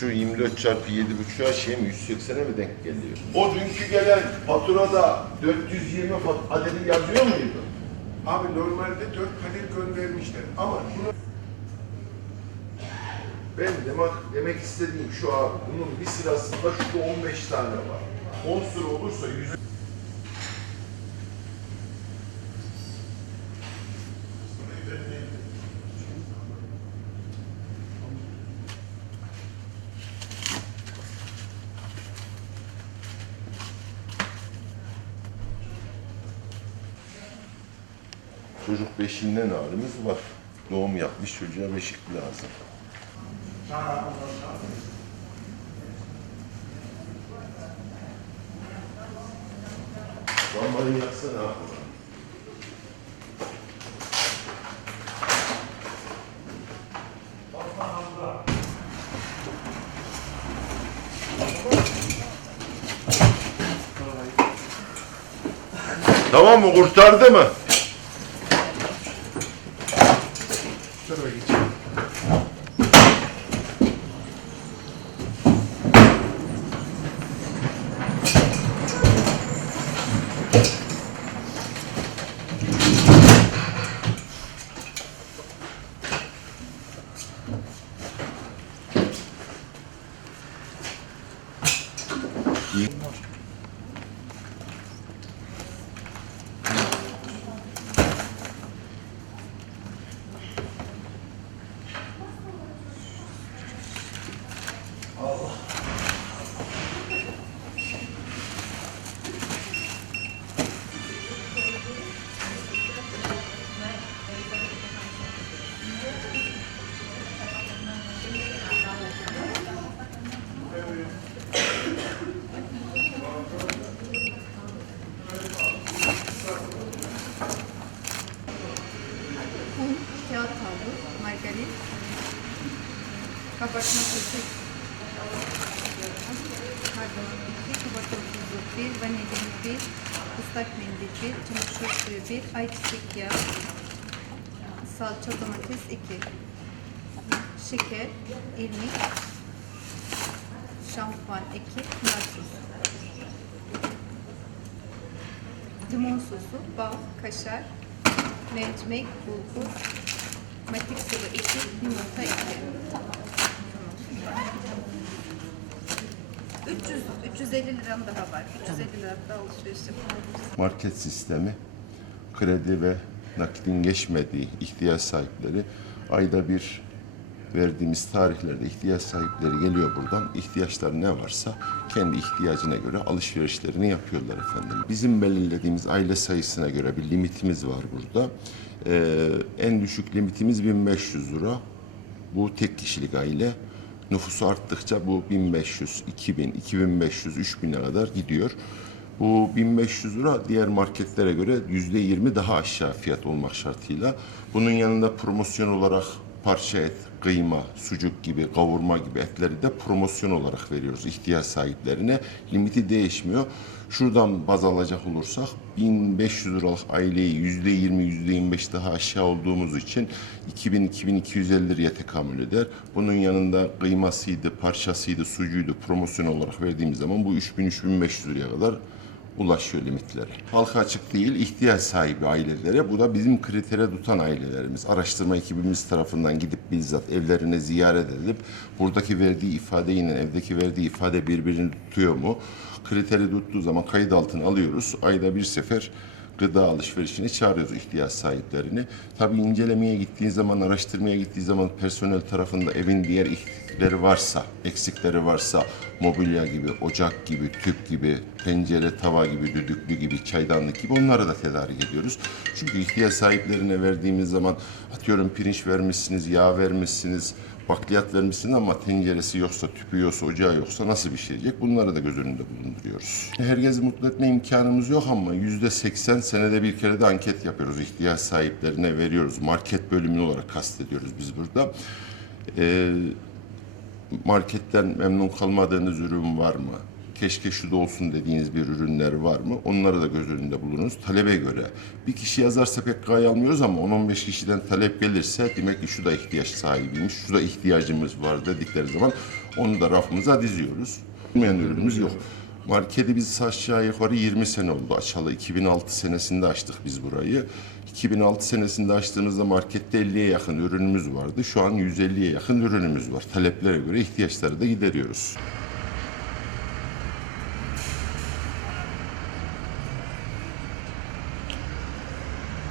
Şu 24 çarpı 7,5'a şey mi 180'e mi denk geliyor? O dünkü gelen faturada 420 fat- adedi yazıyor muydu? Abi normalde 4 paket göndermişler ama bunu Ben demek, demek istediğim şu abi, bunun bir sırasında şurada 15 tane var. 10 sıra olursa 100 Çocuk beşiğinden ağrımız var. Doğum yapmış çocuğa beşik lazım. Lambayı yaksana abi. Tamam mı? Kurtardı mı? for each Un, kağıt havlu, margarin, kabartma tozu, pardon, iki, kabartma tozu bir, vanilin bir, ıslak mendil bir, çamaşır suyu bir, ayçiçek yağı, salça domates iki, şeker, irmik, şampuan iki, nar sosu. Limon sosu, bal, kaşar, mercimek, bulgur, matik sıvı 2, yumurta 2. Tamam. 300, 350 liram daha var. 350 lira da alışveriş yapabiliriz. market sistemi kredi ve nakdin geçmediği ihtiyaç sahipleri ayda bir verdiğimiz tarihlerde ihtiyaç sahipleri geliyor buradan. ihtiyaçları ne varsa kendi ihtiyacına göre alışverişlerini yapıyorlar efendim. Bizim belirlediğimiz aile sayısına göre bir limitimiz var burada. Ee, en düşük limitimiz 1500 lira. Bu tek kişilik aile. Nüfusu arttıkça bu 1500, 2000, 2500, 3000'e kadar gidiyor. Bu 1500 lira diğer marketlere göre yüzde 20 daha aşağı fiyat olmak şartıyla. Bunun yanında promosyon olarak parça et, kıyma, sucuk gibi, kavurma gibi etleri de promosyon olarak veriyoruz ihtiyaç sahiplerine. Limiti değişmiyor. Şuradan baz alacak olursak 1500 liralık aileyi yüzde 20, yüzde 25 daha aşağı olduğumuz için 2000-2250 liraya tekamül eder. Bunun yanında kıymasıydı, parçasıydı, sucuğuydu promosyon olarak verdiğimiz zaman bu 3000-3500 liraya kadar ulaşıyor limitlere. Halka açık değil, ihtiyaç sahibi ailelere. Bu da bizim kritere tutan ailelerimiz. Araştırma ekibimiz tarafından gidip bizzat evlerine ziyaret edilip buradaki verdiği ifade ile evdeki verdiği ifade birbirini tutuyor mu? Kriteri tuttuğu zaman kayıt altına alıyoruz. Ayda bir sefer gıda alışverişini çağırıyoruz ihtiyaç sahiplerini. Tabii incelemeye gittiği zaman, araştırmaya gittiği zaman personel tarafında evin diğer ihtiyaçları varsa, eksikleri varsa mobilya gibi, ocak gibi, tüp gibi, tencere, tava gibi, düdüklü gibi, çaydanlık gibi onları da tedarik ediyoruz. Çünkü ihtiyaç sahiplerine verdiğimiz zaman atıyorum pirinç vermişsiniz, yağ vermişsiniz, bakliyat vermişsiniz ama tenceresi yoksa, tüpü yoksa, ocağı yoksa nasıl pişirecek? Bunları da göz önünde bulunduruyoruz. Herkesi mutlu etme imkanımız yok ama yüzde seksen senede bir kere de anket yapıyoruz. İhtiyaç sahiplerine veriyoruz. Market bölümünü olarak kastediyoruz biz burada. Ee, marketten memnun kalmadığınız ürün var mı? Keşke şu da olsun dediğiniz bir ürünler var mı? Onları da göz önünde bulunuz. Talebe göre. Bir kişi yazarsa pek gayı almıyoruz ama 10-15 kişiden talep gelirse demek ki şu da ihtiyaç sahibiymiş, şu da ihtiyacımız var dedikleri zaman onu da rafımıza diziyoruz. Olmayan ürünümüz yok. Marketi biz aşağı yukarı 20 sene oldu açalı. 2006 senesinde açtık biz burayı. 2006 senesinde açtığımızda markette 50'ye yakın ürünümüz vardı. Şu an 150'ye yakın ürünümüz var. Taleplere göre ihtiyaçları da gideriyoruz.